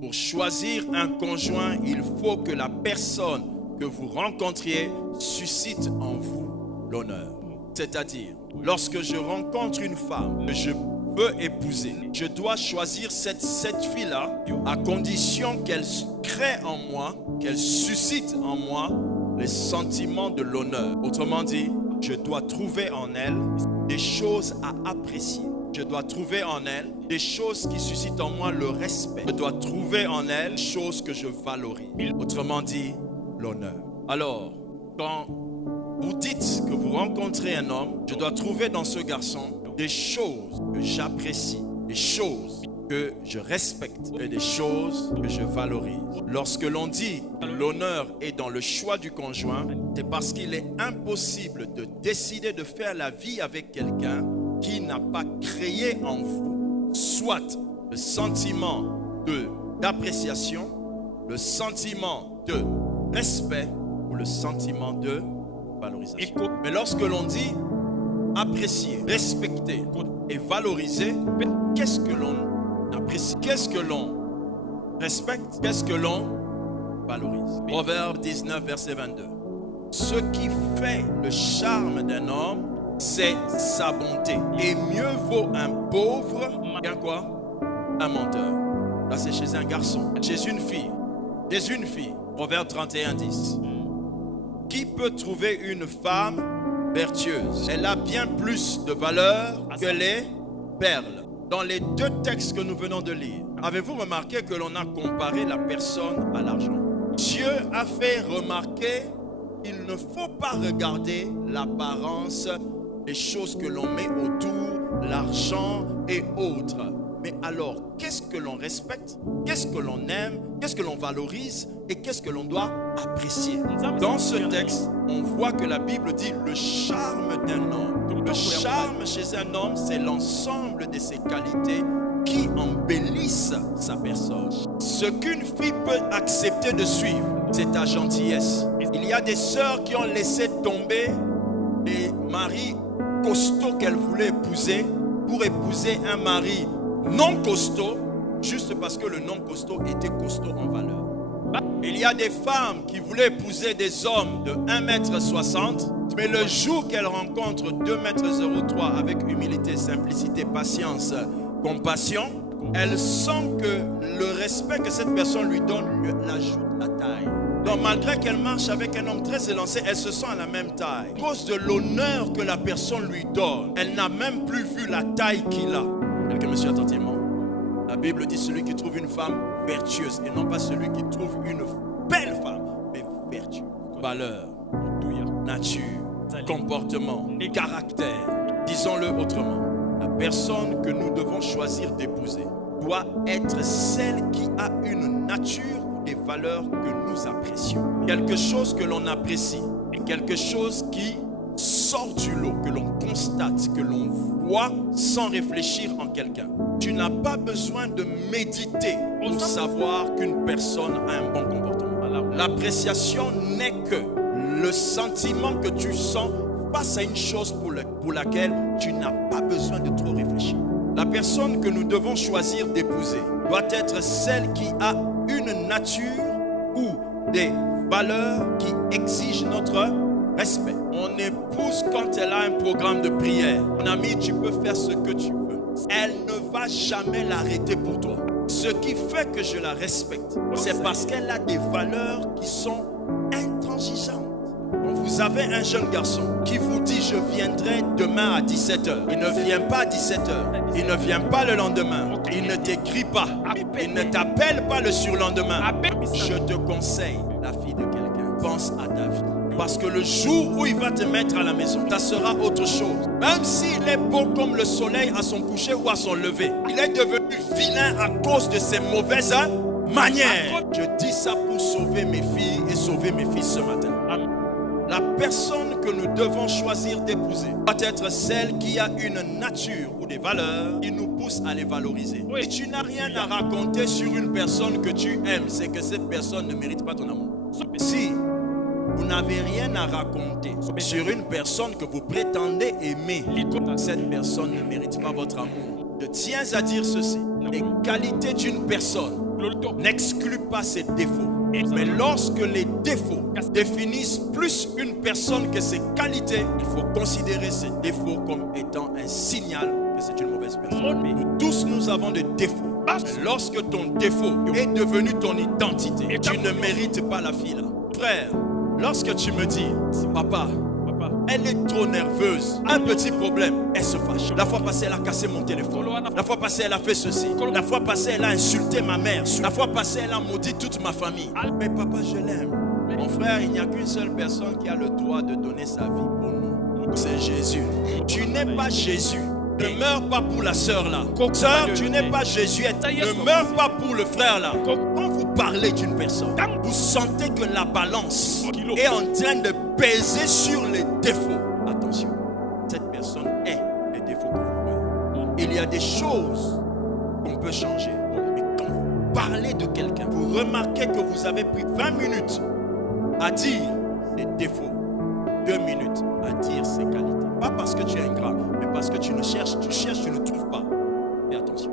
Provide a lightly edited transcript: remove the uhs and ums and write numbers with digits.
Pour choisir un conjoint, il faut que la personne que vous rencontriez suscite en vous l'honneur. C'est-à-dire, lorsque je rencontre une femme que je veux épouser, je dois choisir cette fille-là à condition qu'elle crée en moi, qu'elle suscite en moi les sentiments de l'honneur. Autrement dit, je dois trouver en elle des choses à apprécier. Je dois trouver en elle des choses qui suscitent en moi le respect. Je dois trouver en elle des choses que je valorise. Autrement dit, l'honneur. Alors, quand vous dites que vous rencontrez un homme, je dois trouver dans ce garçon des choses que j'apprécie, des choses que je respecte et des choses que je valorise. Lorsque l'on dit que l'honneur est dans le choix du conjoint, c'est parce qu'il est impossible de décider de faire la vie avec quelqu'un qui n'a pas créé en vous soit le sentiment d'appréciation, le sentiment de respect ou le sentiment de valorisation. Mais lorsque l'on dit apprécier, respecter et valoriser, qu'est-ce que l'on apprécie? Qu'est-ce que l'on respecte? Qu'est-ce que l'on valorise? Proverbe 19, verset 22. Ce qui fait le charme d'un homme, c'est sa bonté. Et mieux vaut un pauvre qu'un quoi? Un menteur. Là, c'est chez un garçon. Chez une fille. Chez une fille. Proverbe 31, 10. Qui peut trouver une femme vertueuse? Elle a bien plus de valeur que les perles. Dans les deux textes que nous venons de lire, avez-vous remarqué que l'on a comparé la personne à l'argent? Dieu a fait remarquer qu'il ne faut pas regarder l'apparence des choses que l'on met autour, l'argent et autres. Mais alors, qu'est-ce que l'on respecte? Qu'est-ce que l'on aime? Qu'est-ce que l'on valorise? Et qu'est-ce que l'on doit apprécier? Dans ce texte, on voit que la Bible dit le charme d'un homme. Le charme chez un homme, c'est l'ensemble de ses qualités qui embellissent sa personne. Ce qu'une fille peut accepter de suivre, c'est ta gentillesse. Il y a des sœurs qui ont laissé tomber des maris costauds qu'elles voulaient épouser pour épouser un mari non costaud, juste parce que le non costaud était costaud en valeur. Il y a des femmes qui voulaient épouser des hommes de 1,60 m, mais le jour qu'elles rencontrent 2,03 m avec humilité, simplicité, patience, compassion, elles sentent que le respect que cette personne lui donne lui ajoute la taille. Donc malgré qu'elle marche avec un homme très élancé, elle se sent à la même taille. À cause de l'honneur que la personne lui donne, elle n'a même plus vu la taille qu'il a. Quelqu'un me suit attentivement. La Bible dit celui qui trouve une femme vertueuse et non pas celui qui trouve une belle femme, mais vertueuse. Valeur, nature, comportement, caractère. Disons-le autrement. La personne que nous devons choisir d'épouser doit être celle qui a une nature, des valeurs que nous apprécions. Quelque chose que l'on apprécie et quelque chose qui sort du lot, que l'on constate, que l'on voit sans réfléchir en quelqu'un. Tu n'as pas besoin de méditer pour savoir qu'une personne a un bon comportement. L'appréciation n'est que le sentiment que tu sens face à une chose pour laquelle tu n'as pas besoin de trop réfléchir. La personne que nous devons choisir d'épouser doit être celle qui a une nature ou des valeurs qui exigent notre respect. On épouse quand elle a un programme de prière. Mon ami, tu peux faire ce que tu veux. Elle ne va jamais l'arrêter pour toi. Ce qui fait que je la respecte, c'est parce qu'elle a des valeurs qui sont intransigeantes. Vous avez un jeune garçon qui vous dit je viendrai demain à 17 h. Il ne vient pas à 17 h. Il ne vient pas le lendemain. Il ne t'écrit pas. Il ne t'appelle pas le surlendemain. Je te conseille, la fille de quelqu'un, pense à ta vie. Parce que le jour où il va te mettre à la maison, ça sera autre chose. Même s'il est beau comme le soleil à son coucher ou à son lever, il est devenu vilain à cause de ses mauvaises manières. Je dis ça pour sauver mes filles et sauver mes fils ce matin. La personne que nous devons choisir d'épouser doit être celle qui a une nature ou des valeurs qui nous poussent à les valoriser. Si tu n'as rien à raconter sur une personne que tu aimes, c'est que cette personne ne mérite pas ton amour. Si vous n'avez rien à raconter sur une personne que vous prétendez aimer, cette personne ne mérite pas votre amour. Je tiens à dire ceci. Les qualités d'une personne n'exclut pas ses défauts. Mais lorsque les défauts définissent plus une personne que ses qualités, il faut considérer ces défauts comme étant un signal que c'est une mauvaise personne. Nous tous, nous avons des défauts. Mais lorsque ton défaut est devenu ton identité, tu ne mérites pas la fille là. Frère, lorsque tu me dis, papa, elle est trop nerveuse, un petit problème, elle se fâche. La fois passée, elle a cassé mon téléphone. La fois passée, elle a fait ceci. La fois passée, elle a insulté ma mère. La fois passée, elle a maudit toute ma famille. Mais papa, je l'aime. Mon frère, il n'y a qu'une seule personne qui a le droit de donner sa vie pour nous. C'est Jésus. Tu n'es pas Jésus. Ne meurs pas pour la sœur là. Sœur, tu n'es pas Jésuette. Ne meurs pas pour le frère là. Quand vous parlez d'une personne, vous sentez que la balance est en train de peser sur les défauts. Attention, cette personne est les défauts que vous voyez. Il y a des choses qu'on peut changer. Mais quand vous parlez de quelqu'un, vous remarquez que vous avez pris 20 minutes à dire ses défauts, 2 minutes à dire ses qualités. Pas parce que tu es ingrat, mais parce que tu cherches, tu ne trouves pas. Fais attention.